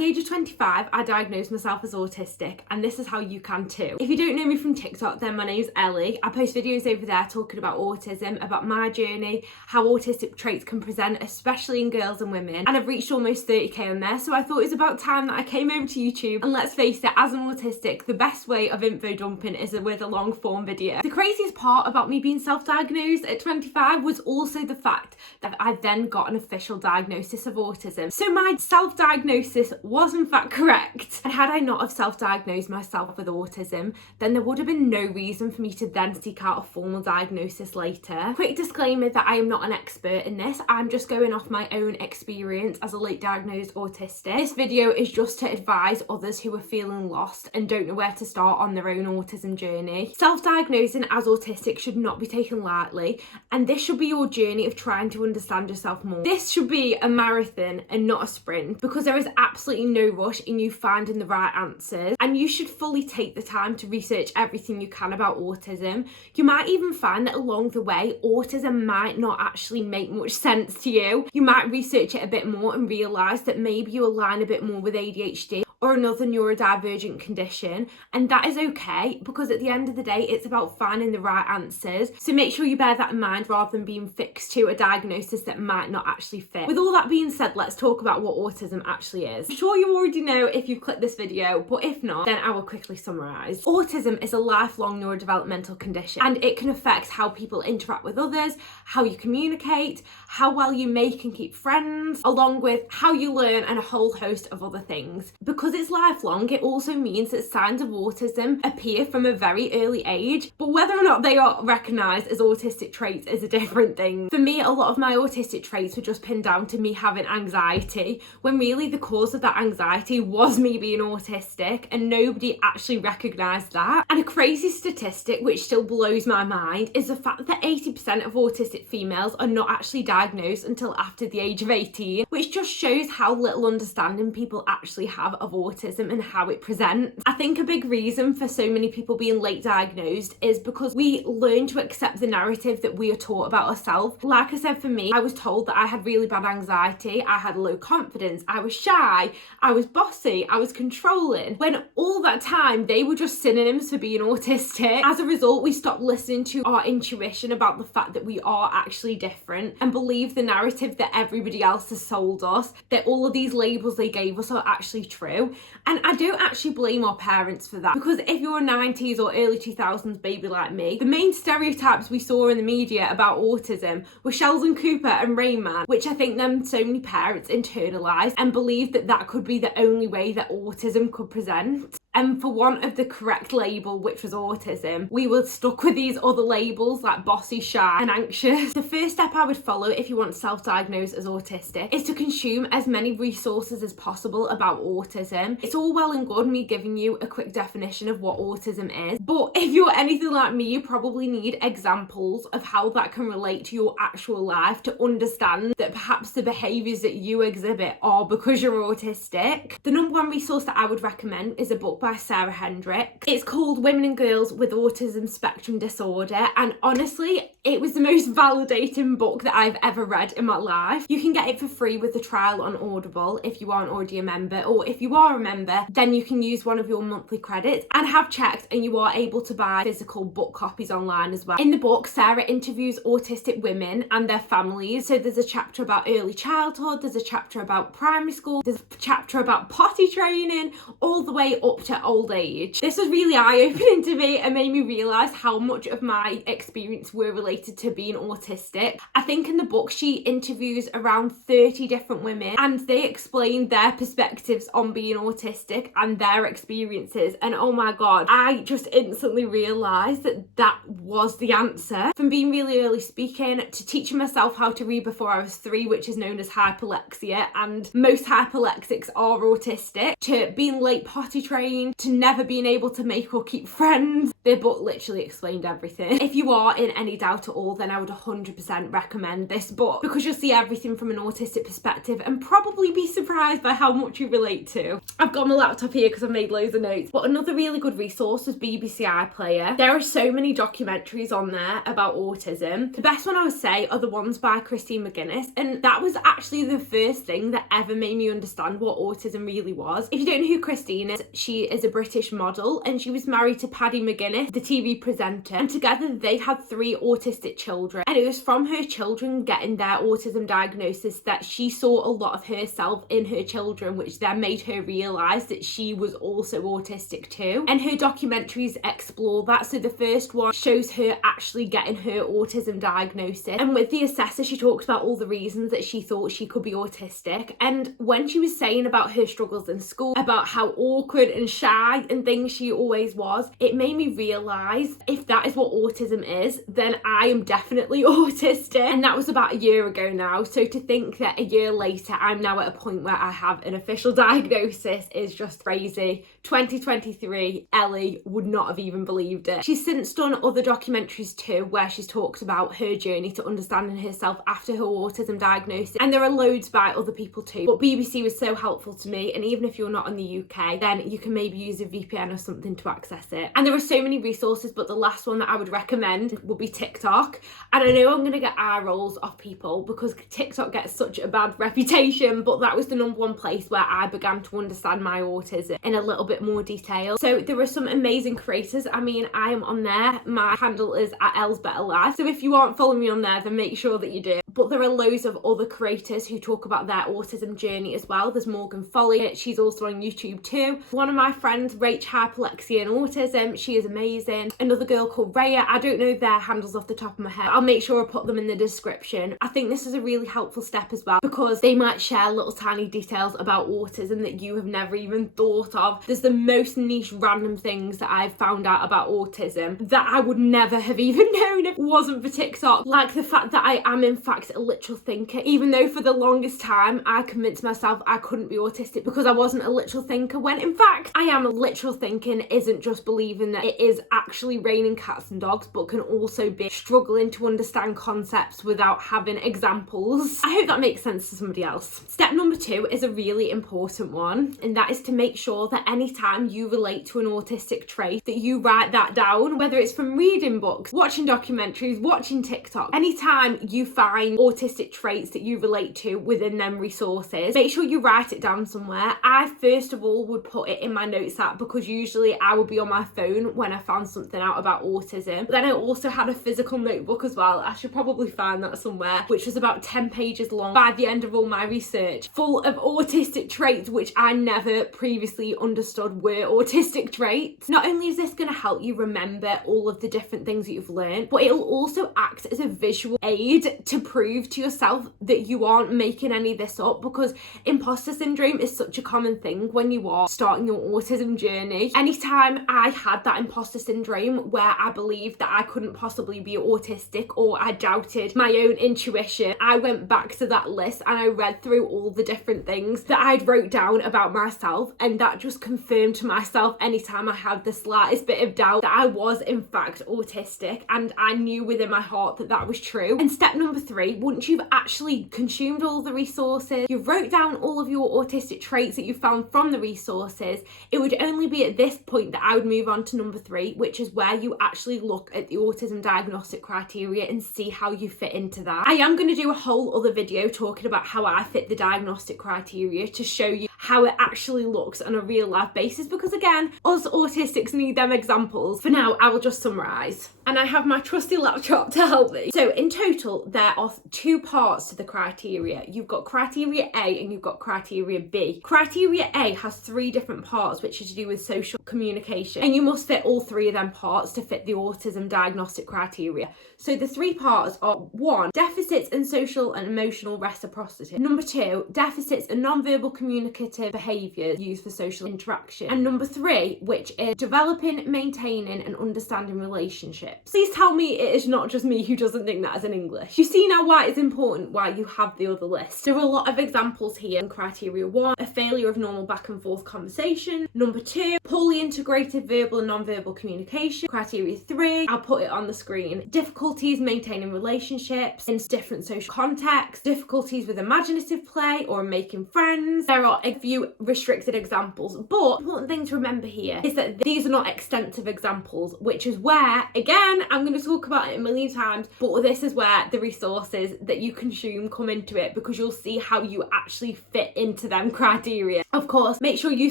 the age of 25, I diagnosed myself as autistic, and this is how you can too. If you don't know me from TikTok, then my name's Ellie. I post videos over there talking about autism, about my journey, how autistic traits can present, especially in girls and women, and I've reached almost 30k on there, so I thought it was about time that I came over to YouTube. And let's face it, as an autistic, the best way of info dumping is with a long form video. The craziest part about me being self-diagnosed at 25 was also the fact that I then got an official diagnosis of autism. So my self-diagnosis was in fact correct. And had I not have self-diagnosed myself with autism, then there would have been no reason for me to then seek out a formal diagnosis later. Quick disclaimer that I am not an expert in this. I'm just going off my own experience as a late diagnosed autistic. This video is just to advise others who are feeling lost and don't know where to start on their own autism journey. Self-diagnosing as autistic should not be taken lightly, and this should be your journey of trying to understand yourself more. This should be a marathon and not a sprint, because there is absolutely no rush in you finding the right answers, and you should fully take the time to research everything you can about autism. You might even find that along the way, autism might not actually make much sense to you. You might research it a bit more and realise that maybe you align a bit more with ADHD or another neurodivergent condition, and that is okay, because at the end of the day, it's about finding the right answers. So make sure you bear that in mind rather than being fixed to a diagnosis that might not actually fit. With all that being said, let's talk about what autism actually is. I'm sure you already know if you've clicked this video, but if not, then I will quickly summarise. Autism is a lifelong neurodevelopmental condition, and it can affect how people interact with others, how you communicate, how well you make and keep friends, along with how you learn and a whole host of other things. Because it's lifelong, it also means that signs of autism appear from a very early age, but whether or not they are recognised as autistic traits is a different thing. For me, a lot of my autistic traits were just pinned down to me having anxiety, when really the cause of that anxiety was me being autistic, and nobody actually recognised that. And a crazy statistic which still blows my mind is the fact that 80% of autistic females are not actually diagnosed until after the age of 18, which just shows how little understanding people actually have of autism and how it presents. I think a big reason for so many people being late diagnosed is because we learn to accept the narrative that we are taught about ourselves. Like I said, for me, I was told that I had really bad anxiety, I had low confidence, I was shy, I was bossy, I was controlling, when all that time they were just synonyms for being autistic. As a result, we stopped listening to our intuition about the fact that we are actually different and believe the narrative that everybody else has sold us, that all of these labels they gave us are actually true. And I don't actually blame our parents for that, because if you're a 90s or early 2000s baby like me, the main stereotypes we saw in the media about autism were Sheldon Cooper and Rain Man, which I think then so many parents internalised and believed that that could be the only way that autism could present. And for want of the correct label, which was autism, we were stuck with these other labels like bossy, shy and anxious. The first step I would follow if you want to self-diagnose as autistic is to consume as many resources as possible about autism. It's all well and good me giving you a quick definition of what autism is, but if you're anything like me, you probably need examples of how that can relate to your actual life to understand that perhaps the behaviours that you exhibit are because you're autistic. The number one resource that I would recommend is a book by Sarah Hendricks. It's called Women and Girls with Autism Spectrum Disorder, and honestly, it was the most validating book that I've ever read in my life. You can get it for free with the trial on Audible if you aren't already a member, or if you are a member, then you can use one of your monthly credits. And have checked, and you are able to buy physical book copies online as well. In the book, Sarah interviews autistic women and their families. So there's a chapter about early childhood, there's a chapter about primary school, there's a chapter about potty training, all the way up to old age. This was really eye-opening to me and made me realise how much of my experience were related to being autistic. I think in the book she interviews around 30 different women, and they explain their perspectives on being autistic and their experiences, and oh my god, I just instantly realised that that was the answer. From being really early speaking to teaching myself how to read before I was 3, which is known as hyperlexia, and most hyperlexics are autistic, to being late potty trained, to never being able to make or keep friends, The book literally explained everything. If you are in any doubt at all, then I would 100% recommend this book, because you'll see everything from an autistic perspective and probably be surprised by how much you relate to. I've got my laptop here because I've made loads of notes. But another really good resource was BBC iPlayer. There are so many documentaries on there about autism. The best one I would say are the ones by Christine McGuinness, and that was actually the first thing that ever made me understand what autism really was. If you don't know who Christine is, she is a British model and she was married to Paddy McGuinness, the TV presenter, and together they had 3 autistic children, and it was from her children getting their autism diagnosis that she saw a lot of herself in her children, which then made her realise that she was also autistic too. And her documentaries explore that. So the first one shows her actually getting her autism diagnosis, and with the assessor she talks about all the reasons that she thought she could be autistic. And when she was saying about her struggles in school, about how awkward and shy and things she always was, it made me realise if that is what autism is, then I am definitely autistic. And that was about a year ago now. So to think that a year later I'm now at a point where I have an official diagnosis is just crazy. 2023, Ellie would not have even believed it. She's since done other documentaries too, where she's talked about her journey to understanding herself after her autism diagnosis, and there are loads by other people too, but BBC was so helpful to me. And even if you're not in the UK, then you can maybe use a VPN or something to access it. And there are so many resources, but the last one that I would recommend would be TikTok. And I know I'm gonna get eye rolls off people because TikTok gets such a bad reputation, but that was the #1 place where I began to understand my autism in a little bit more detail. So there are some amazing creators. I mean, I am on there. My handle is @ElsBetterLife. So if you aren't following me on there, then make sure that you do. But there are loads of other creators who talk about their autism journey as well. There's Morgan Foley. She's also on YouTube too. One of my friends, Rach Hyperlexia and Autism, she is amazing. Another girl called Raya. I don't know their handles off the top of my head. I'll make sure I put them in the description. I think this is a really helpful step as well, because they might share little tiny details about autism that you have never even thought of. There's the most niche random things that I've found out about autism that I would never have even known if it wasn't for TikTok. Like the fact that I am in fact a literal thinker, even though for the longest time I convinced myself I couldn't be autistic because I wasn't a literal thinker, when in fact I am. A literal thinking isn't just believing that it is actually raining cats and dogs, but can also be struggling to understand concepts without having examples. I hope that makes sense to somebody else. Step #2 is a really important one, and that is to make sure that anytime you relate to an autistic trait that you write that down, whether it's from reading books, watching documentaries, watching TikTok. Anytime you find autistic traits that you relate to within them resources, make sure you write it down somewhere. I first of all would put it in my notes app, because usually I would be on my phone when I found something out about autism. But then I also had a physical notebook as well. I should probably find that somewhere, which was about 10 pages long by the end of all my research, full of autistic traits which I never previously understood were autistic traits. Not only is this going to help you remember all of the different things that you've learned, but it'll also act as a visual aid to prove to yourself that you aren't making any of this up, because imposter syndrome is such a common thing when you are starting your autism journey. Anytime I had that imposter syndrome where I believed that I couldn't possibly be autistic, or I doubted my own intuition, I went back to that list and I read through all the different things that I'd wrote down about myself, and that just confirmed to myself anytime I had the slightest bit of doubt that I was in fact autistic, and I knew within my heart that that was true. And step #3, once you've actually consumed all the resources, you've wrote down all of your autistic traits that you found from the resources, it would only be at this point that I would move on to #3, which is where you actually look at the autism diagnostic criteria and see how you fit into that. I am going to do a whole other video talking about how I fit the diagnostic criteria to show you how it actually looks on a real life basis, because again, us autistics need them examples. For now, I will just summarise. And I have my trusty laptop to help me. So in total, there are 2 parts to the criteria. You've got criteria A and you've got criteria B. Criteria A has 3 different parts, which is to do with social communication, and you must fit all 3 of them parts to fit the autism diagnostic criteria. So the 3 parts are: 1, deficits in social and emotional reciprocity; 2, deficits in non-verbal communicative behaviours used for social interaction; and 3, which is developing, maintaining and understanding relationships. Please tell me it is not just me who doesn't think that as in English. You see now why it's important why you have the other list. There are a lot of examples here. In criteria 1, a failure of normal back and forth conversation; 2, Poorly integrated verbal and non-verbal communication. Criteria 3, I'll put it on the screen. Difficulties maintaining relationships in different social contexts. Difficulties with imaginative play or making friends. There are a few restricted examples, but the important thing to remember here is that these are not extensive examples, which is where, again, I'm going to talk about it a million times, but this is where the resources that you consume come into it, because you'll see how you actually fit into them criteria. Of course, make sure you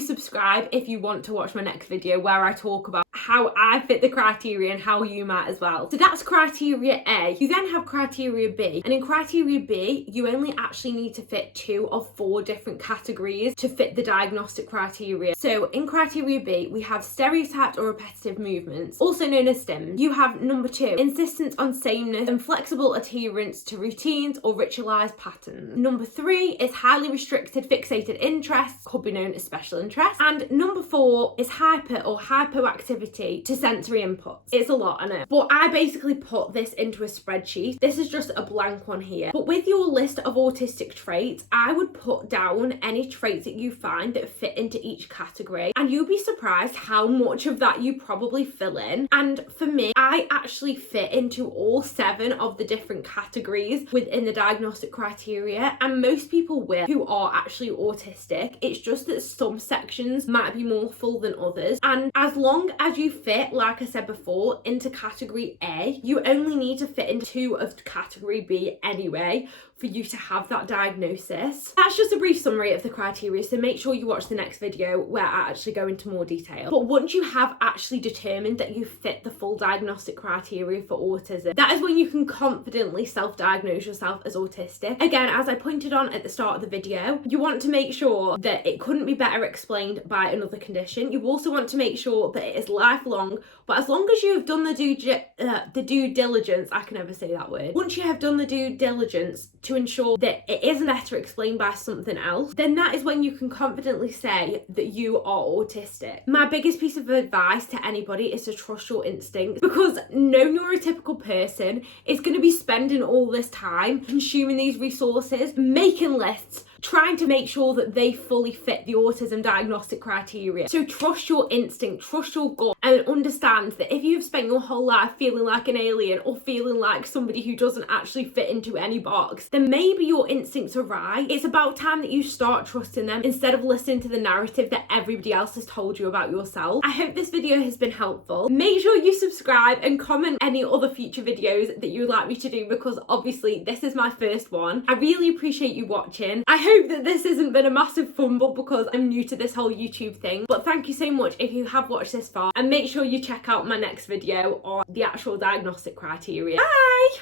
subscribe if you want to watch my next video where I talk about how I fit the criteria and how you might as well. So that's criteria A. You then have criteria B, and in criteria B, you only actually need to fit 2 of 4 different categories to fit the diagnostic criteria. So in criteria B, we have stereotyped or repetitive movements, also known as STIMs. You have number 2, insistence on sameness and flexible adherence to routines or ritualized patterns. Number 3 is highly restricted fixated interests, could be known as special interests. And number 4 is hyper or hypoactivity to sensory inputs. It's a lot, I know, but I basically put this into a spreadsheet. This is just a blank one here, but with your list of autistic traits, I would put down any traits that you find that fit into each category, and you'll be surprised how much of that you probably fill in. And for me, I actually fit into all 7 of the different categories within the diagnostic criteria, and most people will who are actually autistic. It's just that some sections might be more full than others, and as long as you fit, like I said before, into category A, you only need to fit into 2 of category B anyway for you to have that diagnosis. That's just a brief summary of the criteria, so make sure you watch the next video where I actually go into more detail. But once you have actually determined that you fit the full diagnostic criteria for autism, that is when you can confidently self-diagnose yourself as autistic. Again, as I pointed on at the start of the video, you want to make sure that it couldn't be better explained by another condition. You also want to make sure that it is lifelong, but as long as you have done the due diligence, I can never say that word. Once you have done the due diligence to ensure that it isn't better explained by something else, then that is when you can confidently say that you are autistic. My biggest piece of advice to anybody is to trust your instincts, because no neurotypical person is going to be spending all this time consuming these resources, making lists, trying to make sure that they fully fit the autism diagnostic criteria. So trust your instinct, trust your gut, and understand that if you've spent your whole life feeling like an alien or feeling like somebody who doesn't actually fit into any box, then maybe your instincts are right. It's about time that you start trusting them instead of listening to the narrative that everybody else has told you about yourself. I hope this video has been helpful. Make sure you subscribe and comment any other future videos that you would like me to do, because obviously this is my first one. I really appreciate you watching. I hope that this hasn't been a massive fumble because I'm new to this whole YouTube thing, but thank you so much if you have watched this far, and make sure you check out my next video on the actual diagnostic criteria. Bye!